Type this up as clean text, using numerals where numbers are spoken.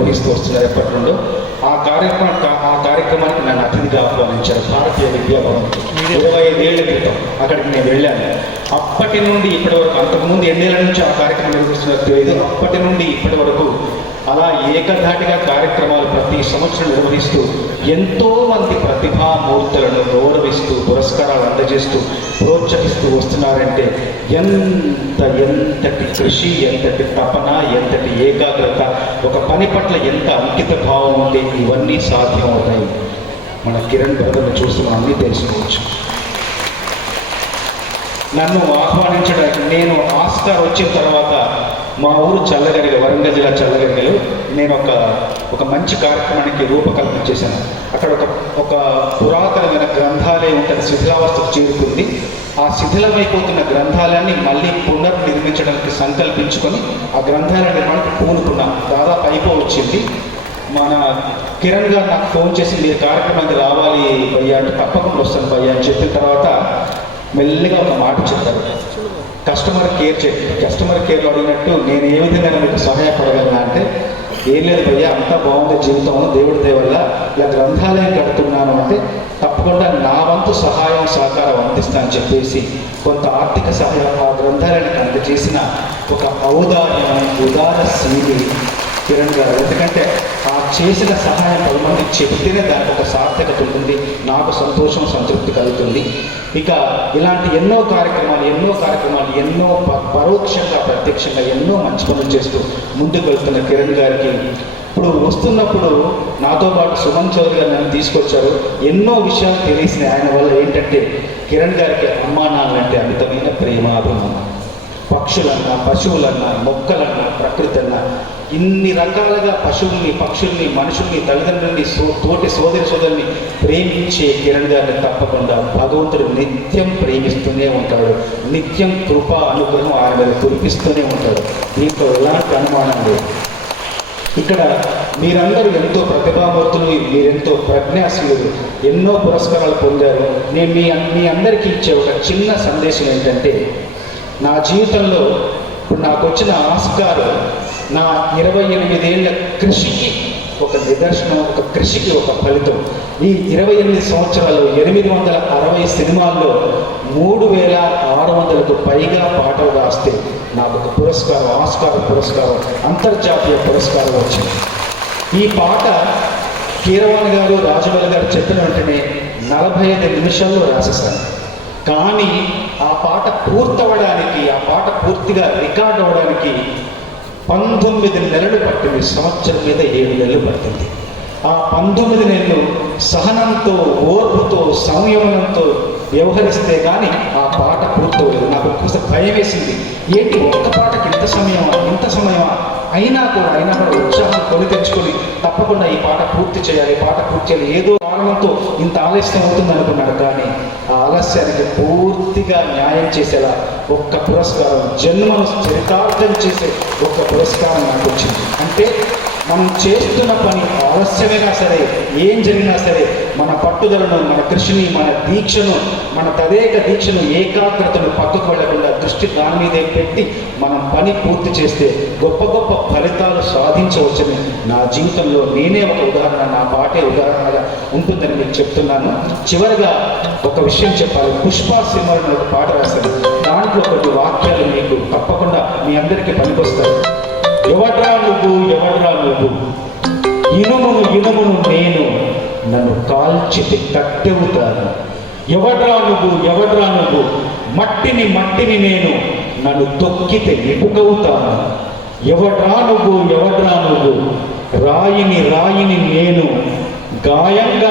నిర్వహిస్తూ వస్తున్నారు ఎప్పటి నుండో. ఆ కార్యక్రమానికి నన్ను అతిథిగా ఆహ్వానించారు భారతీయ విద్యాభవన్కి 25 ఏళ్ల క్రితం. అక్కడికి నేను వెళ్ళాను. అప్పటి నుండి ఇప్పటి వరకు, అంతకుముందు ఎన్నేళ్ల నుంచి ఆ కార్యక్రమం నిర్వహిస్తున్నారు తెలియదు, అప్పటి నుండి ఇప్పటి వరకు అలా ఏకధాటిగా కార్యక్రమాలు ప్రతి సంవత్సరం నిర్వహిస్తూ ఎంతోమంది ప్రతిభామూర్తులను గౌరవిస్తూ పురస్కారాలు అందజేస్తూ ప్రోత్సహిస్తూ వస్తున్నారంటే ఎంతటి కృషి, ఎంతటి తపన, ఎంతటి ఏకాగ్రత, ఒక పని పట్ల ఎంత అంకిత భావం ఉంటే ఇవన్నీ సాధ్యం అవుతాయి. మన కిరణ్ బ్రదర్ని చూసి మనం అన్నీ తెలుసుకోవచ్చు. నన్ను ఆహ్వానించడానికి, నేను ఆస్కార్ వచ్చిన తర్వాత మా ఊరు చల్లగరిగ, వరంగల్ జిల్లా చల్లగరిగలో నేను ఒక మంచి కార్యక్రమానికి రూపకల్పన చేశాను. అక్కడ ఒక పురాతనమైన గ్రంథాలయం ఉంటుంది, శిథిలావస్థకు చేరుకుంది. ఆ శిథిలమైపోతున్న గ్రంథాలయాన్ని మళ్ళీ పునర్నిర్మించడానికి సంకల్పించుకొని ఆ గ్రంథాలయ నిర్మాణానికి పూనుకున్నాం. దాదాపు అయిపోవచ్చింది. మన కిరణ్ గారు నాకు ఫోన్ చేసి మీరు కార్యక్రమానికి రావాలి భయ్యా అంటే, తప్పకుండా వస్తాను భయ్యా అని చెప్పిన తర్వాత మెల్లిగా ఒక మాట చెప్పారు, కస్టమర్ కేర్లో అడిగినట్టు నేను ఏ విధంగా మీకు సహాయపడగలనా అంటే, ఏం లేదు భయ్యా అంతా బాగుంది జీవితం, దేవుడి దయ వల్ల ఇలా గ్రంథాలయం కడుతున్నాను అంటే తప్పకుండా నా వంతు సహాయం సహకారం అందిస్తానని చెప్పేసి కొంత ఆర్థిక సహాయం ఆ గ్రంథాలయానికి అందజేసిన ఒక ఔదార్యం, ఉదారశీలి కిరణ్ గారు. ఎందుకంటే ఆ చేసిన సహాయం 10 మందికి చెబితేనే దానికి ఒక సార్థకత ఉంటుంది, నాకు సంతోషం, సంతృప్తి కలుగుతుంది. ఇక ఇలాంటి ఎన్నో కార్యక్రమాలు ఎన్నో పరోక్షంగా ప్రత్యక్షంగా ఎన్నో మంచి పనులు చేస్తూ ముందుకు వెళ్తున్న కిరణ్ గారికి ఇప్పుడు వస్తున్నప్పుడు నాతో పాటు సుమన్ చౌదరి గారు నన్ను తీసుకొచ్చారు. ఎన్నో విషయాలు తెలిసినాయి ఆయన వల్ల. ఏంటంటే కిరణ్ గారికి అమ్మా నాన్నంటే అమితమైన ప్రేమ, అభిమానం. పక్షులన్నా, పశువులన్నా, మొక్కలన్నా, ప్రకృతి అన్నా ఇన్ని రకాలుగా పశువుల్ని, పక్షుల్ని, మనుషుల్ని, తల్లిదండ్రుల్ని, తోటి సోదరుల్ని ప్రేమించే కిరణ్ గారిని తప్పకుండా భగవంతుడు నిత్యం ప్రేమిస్తూనే ఉంటాడు. నిత్యం కృప, అనుగ్రహం ఆయన మీద కురిపిస్తూనే ఉంటాడు. దీంట్లో ఎలాంటి అనుమానం లేదు. ఇక్కడ మీరందరూ ఎంతో ప్రతిభామూర్తులు, మీరెంతో ప్రజ్ఞాశీలులు, ఎన్నో పురస్కారాలు పొందారు. నేను మీ అందరికీ ఇచ్చే ఒక చిన్న సందేశం ఏంటంటే, నా జీవితంలో ఇప్పుడు నాకు వచ్చిన ఆస్కార్ నా 28 ఏళ్ల కృషికి ఒక నిదర్శనం, ఒక కృషికి ఒక ఫలితం. ఈ 28 సంవత్సరాల్లో 860 సినిమాల్లో 3600కు పైగా పాటలు రాస్తే నాకు ఒక పురస్కారం, ఆస్కార్ పురస్కారం, అంతర్జాతీయ పురస్కారం వచ్చింది. ఈ పాట కీరవాణి గారు, రాజమౌళి గారు చెప్పిన వెంటనే 45 నిమిషాల్లో రాసేసాను. కానీ ఆ పాట పూర్తవడానికి, ఆ పాట పూర్తిగా రికార్డ్ అవ్వడానికి 19 నెలలు పట్టింది. సంవత్సరం మీద 7 నెలలు పట్టింది. ఆ 19 నెలలు సహనంతో, ఓర్పుతో, సంయమనంతో వ్యవహరిస్తే కానీ ఆ పాట పూర్తవలేదు. నాకు ఒక్కసారి భయం వేసింది, ఏంటి ఒక్క పాటకి ఇంత సమయమా అయినా కూడా ఉత్సాహం కొని తెచ్చుకొని తప్పకుండా ఈ పాట పూర్తి చేయాలి, ఏదో కారణంతో ఇంత ఆలస్యం అవుతుంది అనుకున్నాడు. కానీ ఆ ఆలస్యానికి పూర్తిగా న్యాయం చేసేలా ఒక్క పురస్కారం, జన్మను చరితార్థం చేసే ఒక్క పురస్కారం నాకు వచ్చింది. అంటే మనం చేస్తున్న పని ఆలస్యమైనా సరే, ఏం జరిగినా సరే, మన పట్టుదలను, మన కృషిని, మన దీక్షను, మన తదేక దీక్షను, ఏకాగ్రతను పక్కకు వెళ్ళకుండా దృష్టి దాని మీదే పెట్టి మనం పని పూర్తి చేస్తే గొప్ప గొప్ప ఫలితాలు సాధించవచ్చని నా జీవితంలో నేనే ఒక ఉదాహరణ, నా పాటే ఉదాహరణగా ఉంటుందని మీకు చెప్తున్నాను. చివరిగా ఒక విషయం చెప్పాలి. పుష్ప సినిమాలో ఒక పాట రాశాను. దాంట్లో కొన్ని వాక్యాలు మీకు తప్పకుండా మీ అందరికీ పనికొస్తాయి. ఎవడ్రా నువ్వు, ఇనుమును నేను, నన్ను కాల్చితి కట్టెవుతాను. ఎవడ్రా నువ్వు, మట్టిని నేను, నన్ను తొక్కితే ఇటుకవుతాను. ఎవడ్రా నువ్వు, రాయిని నేను, గాయంగా